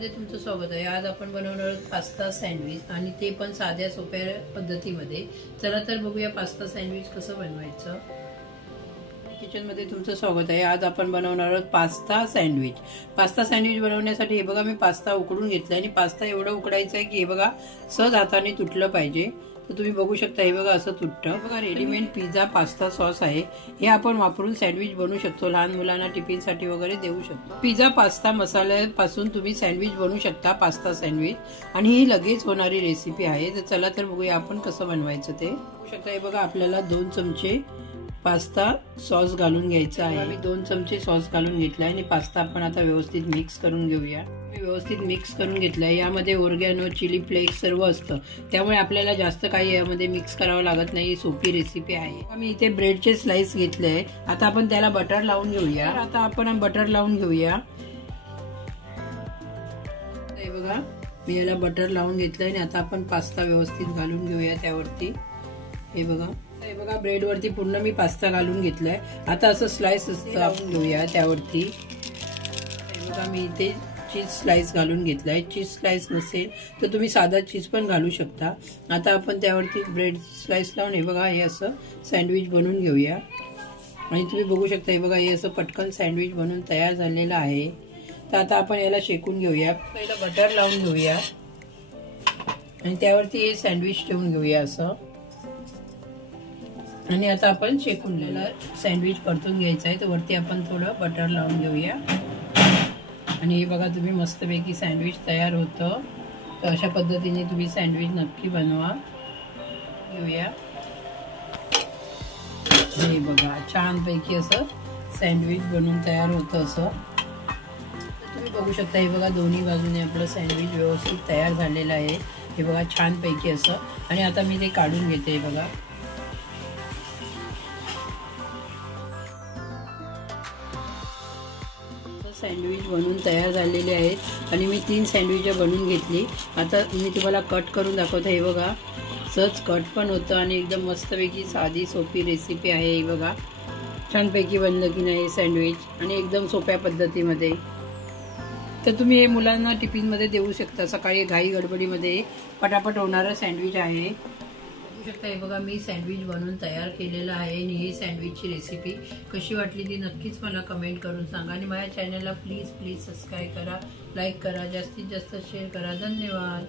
मध्ये तुमचं स्वागत आहे। आज आपण बनवणार आहोत पास्ता सँडविच आणि ते पण साध्या सोप्या पद्धतीमध्ये। चला तर बघूया पास्ता सँडविच कसं बनवायचं। किचन मध्ये तुमचं स्वागत आहे। आज आपण बनवणार आहोत पास्ता सँडविच। पास्ता सँडविच बनवण्यासाठी हे बघा मी पास्ता उकडून घेतला आणि पास्ता एवढा उकडायचा आहे की हे बघा सहज हाताने तुटलं पाहिजे। तर तुम्ही बघू शकता हे बघा असं तुटतं। बघा रेडीमेड पिझ्झा पास्ता सॉस आहे, हे आपण वापरून सँडविच बनवू शकतो। लहान मुलांना टिफिन साठी वगैरे देऊ शकतो। पिझ्झा पास्ता मसाल्यापासून तुम्ही सँडविच बनवू शकता, पास्ता सँडविच, आणि ही लगेच होणारी रेसिपी आहे। तर चला तर बघूया आपण कसं बनवायचं ते। बघू शकता हे बघा आपल्याला 2 चमचे पास्ता सॉस घालून घ्यायचा आहे। मी 2 चमचे सॉस घालून घेतला आणि पास्ता आपण आता व्यवस्थित मिक्स करून घेऊया। मी व्यवस्थित मिक्स करून घेतलाय। यामध्ये ओरिगॅनो, चिली फ्लेक्स सर्व असतं, त्यामुळे आपल्याला जास्त काही यामध्ये मिक्स करावं लागत नाही। सोपी रेसिपी आहे। मी इथे ब्रेडचे स्लाइस घेतले। आता आपण त्याला बटर लावून घेऊया। आता आपण बटर लावून घेऊया। हे बघा मी याला बटर लावून घेतलंय आणि आता आपण पास्ता व्यवस्थित घालून घेऊया त्यावरती। हे बघा ब्रेड वरती पूर्ण मी पास्ता घालून घेतलाय। आता असं स्लाइस लावून घेऊया त्यावरती। हे बघा मी इथे चीज स्लाइस घालून घेतलाय। चीज स्लाइस नसेल तर तुम्ही साधा चीज पण घालू शकता। आता आपण त्यावरती ब्रेड स्लाइस लावून हे बघा हे असं सँडविच बनवून घेऊया। आणि तुम्ही बघू शकता हे बघा हे असं पटकन सँडविच बनवून तयार झालेलं आहे। तर आता आपण याला शेकून घेऊया। पहिला बटर लावून घेऊया आणि त्यावरती हे सँडविच ठेवून घेऊया असं। आणि आता आपण शेकूनलेला सँडविच परतून घ्यायचा आहे। तर वरती आपण थोडं बटर लावून घेऊया आणि हे बघा तुम्ही मस्तपैकी सँडविच तयार होतं। तर अशा पद्धतीने तुम्ही सँडविच नक्की बनवा। घेऊया हे बघा छानपैकी असं सँडविच बनवून तयार होतं असं। तुम्ही बघू शकता हे बघा दोन्ही बाजूने आपलं सँडविच व्यवस्थित तयार झालेलं आहे। हे बघा छानपैकी असं। आणि आता मी ते काढून घेते। हे बघा सँडविच बनवून तयार झालेले आहेत आणि मी 3 सँडविच बनवून घेतली। आता मी तुम्हाला कट करून दाखवते। हे बघा सहज कट पण होतं आणि एकदम मस्तपैकी साधी सोपी रेसिपी आहे। हे बघा छानपैकी बनलं की नाही सँडविच आणि एकदम सोप्या पद्धतीमध्ये। तर तुम्ही हे मुलांना टिफिन मध्ये देऊ शकता। सकाळी घाई गडबडीमध्ये पटापट होणारं सँडविच आहे। बघू शकता हे बघा मी सँडविच बनवून तयार केलेलं आहे आणि ही सँडविचची रेसिपी कशी वाटली ती नक्कीच मला कमेंट करून सांगा। आणि माझ्या चॅनलला प्लीज सबस्क्राईब करा, लाईक करा, जास्तीत जास्त शेअर करा। धन्यवाद।